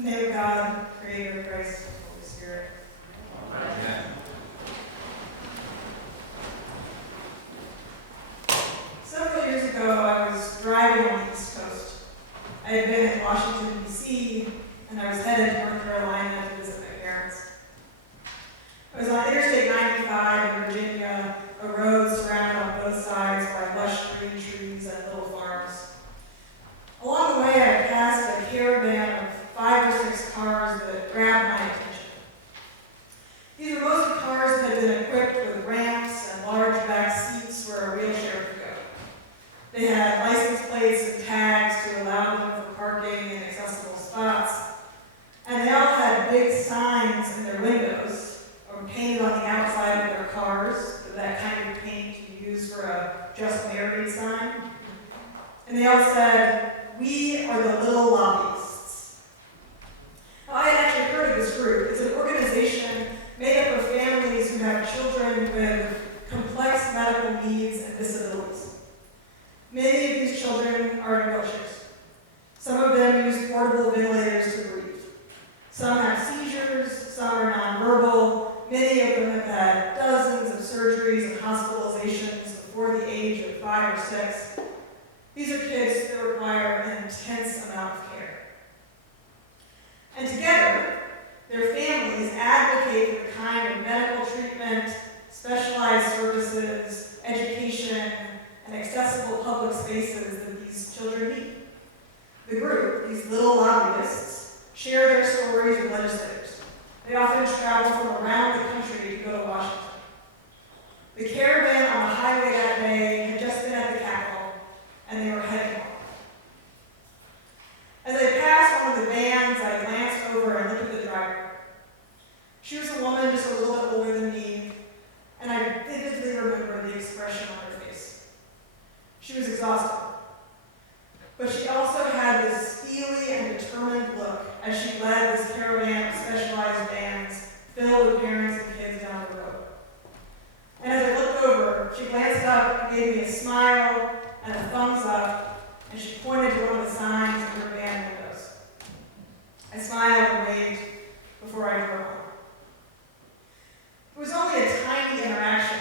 In the name of God, Creator, Christ, and Holy Spirit. Amen. Several years ago, I was driving on the East Coast. I had been in Washington, D.C., and I was headed to North Carolina to visit my parents. I was on Interstate 95 in Virginia, a road surrounded on both sides by lush green trees and little farms. Along the way, I passed a caravan of 5 or 6 cars that grabbed my attention. These were mostly cars that had been equipped with ramps and large back seats where a wheelchair could go. They had license plates and tags to allow them for parking in accessible spots, and they all had big signs in their windows, or painted on the outside of their cars, that kind of paint you use for a Just Married sign. And they all said, "We are the little lobbyists." Now, I had actually heard of this group. It's an organization made up of families who have children with complex medical needs and disabilities. Many of these children are in wheelchairs. Some of them use portable ventilators to breathe. Some have seizures, some are nonverbal. Many of them have had dozens of surgeries and hospitalizations before the age of 5 or 6. These are kids that require an intense amount of care. And together, their families advocate for the kind of medical treatment, specialized services, education, and accessible public spaces that these children need. The group, these little lobbyists, share their stories with legislators. They often travel from around the country to go to Washington. The caravan on the highway that day had just been at the Capitol, and they were heading home. As I passed one of the vans, I glanced over and looked at the driver. She was a woman just a little bit older than me, and I vividly remember the expression on her face. She was exhausted, but she also had this steely and determined look as she led this caravan of specialized vans filled with parents and kids down the road. And as I looked over, she glanced up and gave me a smile and a thumbs up, and she pointed to one of the signs in her van windows. I smiled and waved before I drove home. It was only a tiny interaction,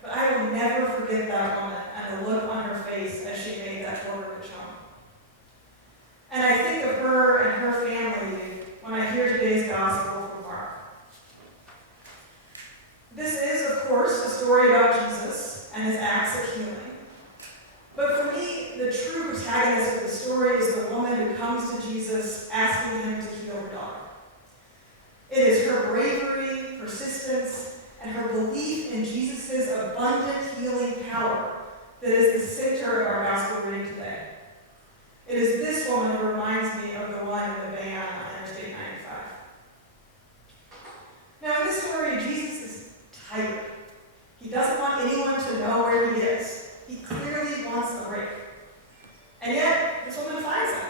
but I will never forget that woman and the look on her face as she made that pilgrimage home. And I think of her and her family when I hear today's gospel from Mark. This is, of course, a story about Jesus and his acts of healing. But for me, the true protagonist of the story is the woman who comes to Jesus asking him to heal her daughter. It is her bravery, persistence, and her belief in Jesus' abundant healing power that is the center of our gospel reading today. It is this woman who reminds me of the one in the van on Interstate 95. Now, in this story, Jesus is tired. He doesn't want anyone to know where he is. He clearly wants a break. And yet, this woman finds him.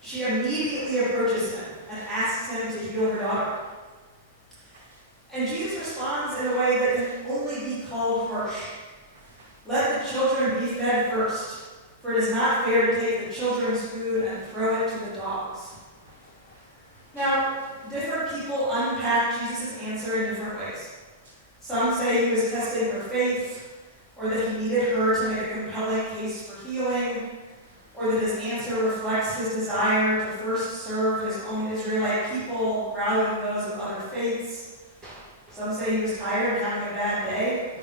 She immediately approaches him and asks him to heal her daughter. And Jesus responds in a way that can only be called harsh. Let the children be fed first, for it is not fair to take the children's food and throw it to the dogs. Now, different people unpack Jesus' answer in different ways. Some say he was testing her faith, or that he needed her to make a compelling case for healing, or that his answer reflects his desire to first serve his own Israelite people rather than those of other faiths. Some say he was tired and having a bad day.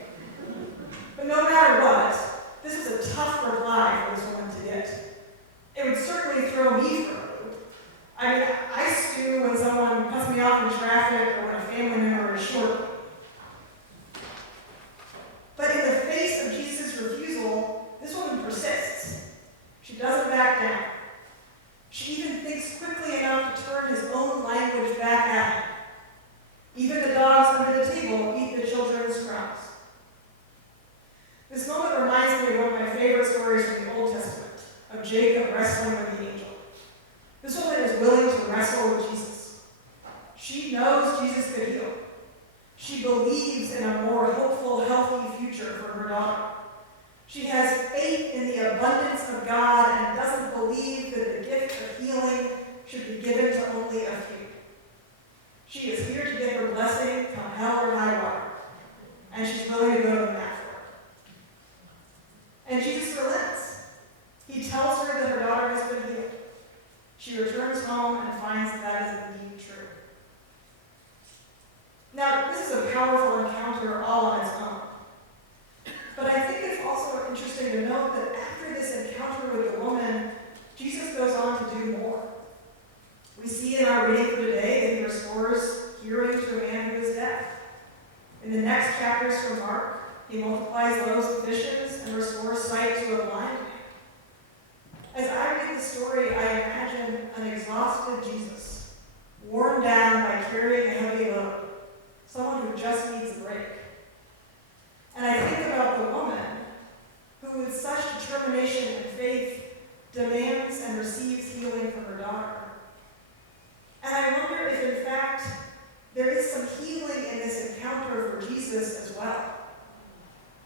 But no matter what, this was a tough reply for this woman to get. It would certainly throw me for a loop. I mean, I stew when someone cuts me off in traffic or when a family member is short. But in the face of Jesus' refusal, this woman persists. She doesn't back down. She even thinks quickly enough to turn his own language back at him. Even the dogs under the table eat the children's crumbs. This moment reminds me of one of my favorite stories from the Old Testament, of Jacob wrestling with the angel. This woman is willing to wrestle with Jesus. She knows Jesus could heal. She believes in a more hopeful, healthy future for her daughter. She has faith in the abundance of God and doesn't believe that the gift of healing should be given to only a few. We see in our reading for today that he restores hearing to a man who is deaf. In the next chapters from Mark, he multiplies loaves and fishes and restores sight to a blind man. As I read the story, I imagine an exhausted Jesus, worn down by carrying a heavy load, someone who just needs a break. And I think about the woman who, with such determination and faith, demands and receives healing from her daughter. And I wonder if, in fact, there is some healing in this encounter for Jesus as well.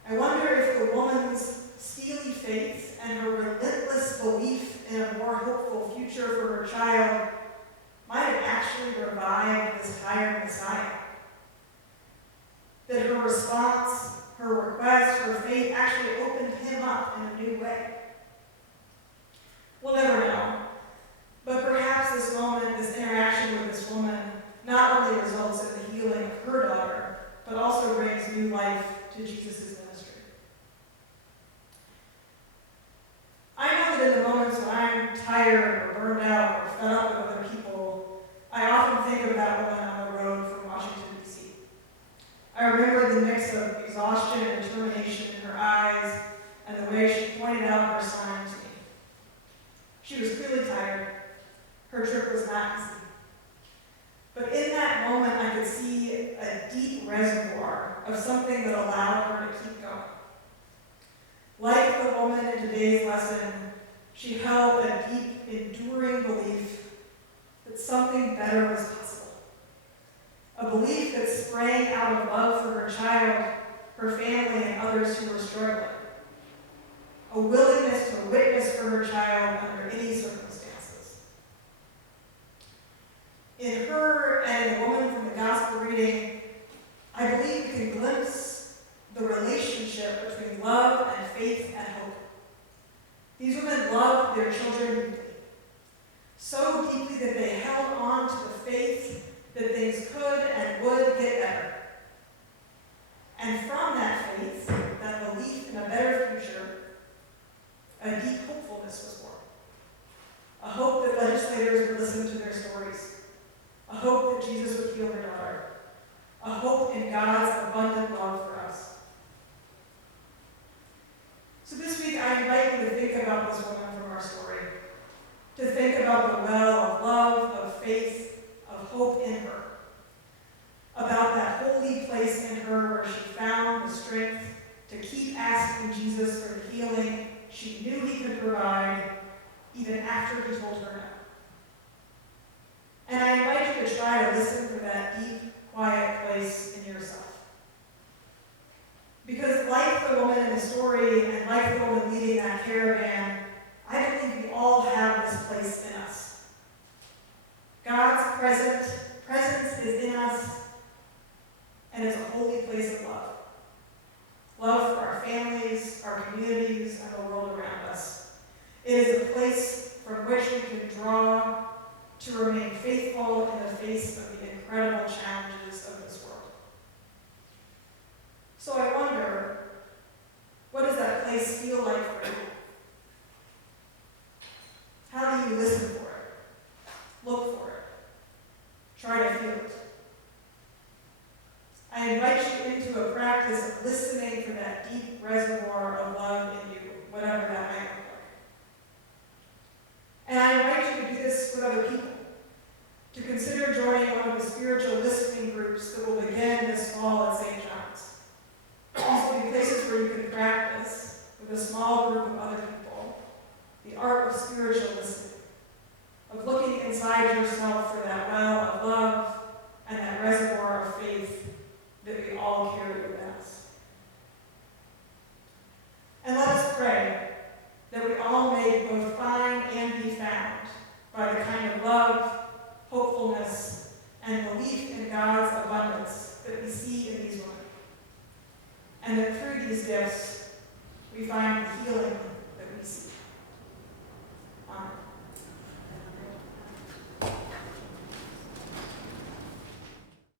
I wonder if the woman's steely faith and her relentless belief in a more hopeful future for her child might have actually revived this tired Messiah. That her response, her request, her faith actually opened him up in a new way. We'll never know. But perhaps this moment, this interaction with this woman, not only results in the healing of her daughter, but also brings new life to Jesus' ministry. I know that in the moments when I'm tired or burned out or fed up with other people, I often think of that woman on the road from Washington, D.C. I remember the mix of exhaustion and determination in her eyes and the way she pointed out her sign to me. She was clearly tired. Her trip was not easy. But in that moment, I could see a deep reservoir of something that allowed her to keep going. Like the woman in today's lesson, she held a deep, enduring belief that something better was possible. A belief that sprang out of love for her child, her family, and others who were struggling. A willingness to witness for her child under any circumstances. In her and in the woman from the gospel reading, I believe we can glimpse the relationship between love and faith and hope. These women loved their children deeply. So deeply that they held on to the faith that things could and would get better. And from that faith, that belief in a better future, a deep hopefulness was born. A hope that legislators would listen to their stories. A hope that Jesus would heal her daughter. A hope in God's abundant love for us. So this week I invite you to think about this woman from our story. To think about the well of love, of faith, of hope in her. About that holy place in her where she found the strength to keep asking Jesus for the healing she knew he could provide, even after he told her no. And I invite you to try to listen for that deep, quiet place in yourself. Because like the woman in the story, and like the woman leading that caravan, I believe we all have this place in us. God's presence is in us, and it's a holy place of love. Love for our families, our communities, and the world around us. It is a place from which we can draw to remain faithful in the face of the incredible challenges of this world. So I wonder, what does that place feel like for you? How do you listen for it? Look for it. Try to feel it. I invite you into a practice of listening for that deep reservoir of love in you, whatever that might look like. And I invite you to do this with other people, to consider joining one of the spiritual listening groups that will begin this fall at St. John's. These will be places where you can practice, with a small group of other people, the art of spiritual listening, of looking inside yourself for that well of love and that reservoir of faith that we all carry within us. And let us pray that we all may both find and be found by the kind of love, hopefulness, and belief in God's abundance that we see in these women. And that through these gifts, we find the healing that we seek.